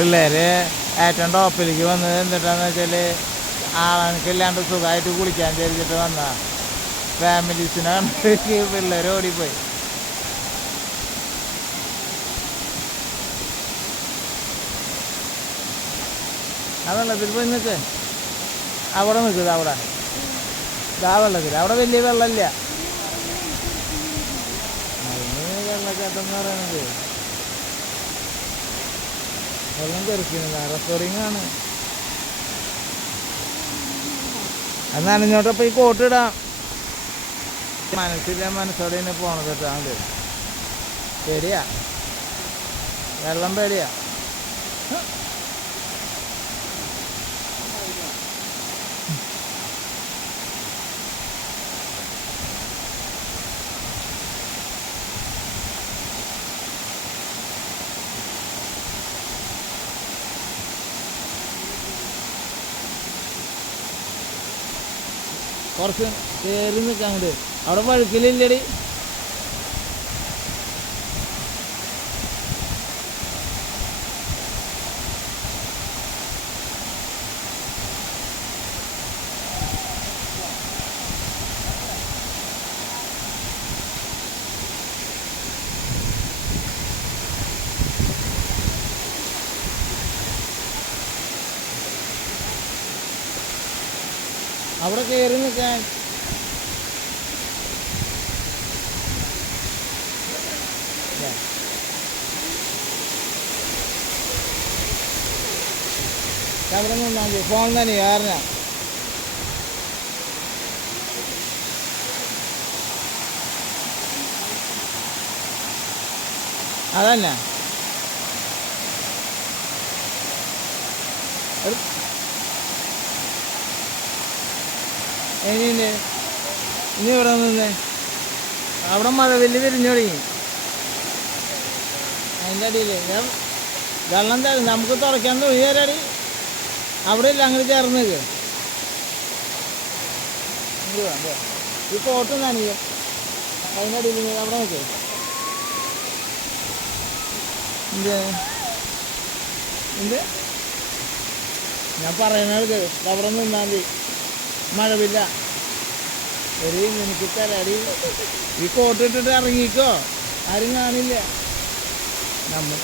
പിള്ളേർ ഏറ്റവും ടോപ്പിലേക്ക് വന്നത് എന്നിട്ടാന്ന് വെച്ചാൽ ആളനക്കില്ലാണ്ട് സുഖമായിട്ട് കുളിക്കാൻ ചേരിച്ചിട്ട് വന്നതാണ്. ഫാമിലീസിനെ കണ്ടിട്ട് പിള്ളേർ ഓടിപ്പോയി. ആ വെള്ളത്തിൽ പോയി നിൽക്ക്, അവിടെ നിൽക്കുന്നത് അവിടെ ആ വെള്ളത്തിൽ അവിടെ വലിയ വെള്ളമില്ല. അതിന് വെള്ളച്ചാട്ടം എന്ന് പറയുന്നത് വെള്ളം തെറിക്കുന്നത് റെസ്റ്റോറിങ് ആണ്. അത് നനഞ്ഞോട്ടപ്പോൾ ഈ കോട്ടിടാം. മനസ്സോടെ തന്നെ പോണത് കേട്ടോ. അങ്ങോട്ട് പേടിയാ, വെള്ളം പേടിയാ. കുറച്ച് കയറി നിൽക്കാം അങ്ങോട്ട്. അവിടെ പഴുക്കലില്ലടി. അവിടെ കയറി നിൽക്കാൻ അവിടെ നിന്നാൽ മതി. ഫോൺ തന്നെ കാരണം അതന്നെ. ഇനി ഇവിടെ നിന്നേ അവിടെ മഴവില്ല് വിരിഞ്ഞു തുടങ്ങി. അതിൻ്റെ അടിയിൽ ഞാൻ വെള്ളം തരും നമുക്ക് തുറക്കാൻ തുണി തരാടി. അവിടെ ഇല്ല, അങ്ങനെ ചേർന്ന് ഈ കോട്ട് നനയും. അതിൻ്റെ അടിയിൽ അവിടെ നോക്ക്. എന്ത് ഞാൻ പറയുന്നത് അവിടെ നിന്നാൽ മതി. മഴവില്ല ഒരു എനിക്ക് തരാടി. ഈ കോട്ട് ഇട്ടിട്ട് ഇറങ്ങിക്കോ, ആരും കാണില്ല. നമ്മൾ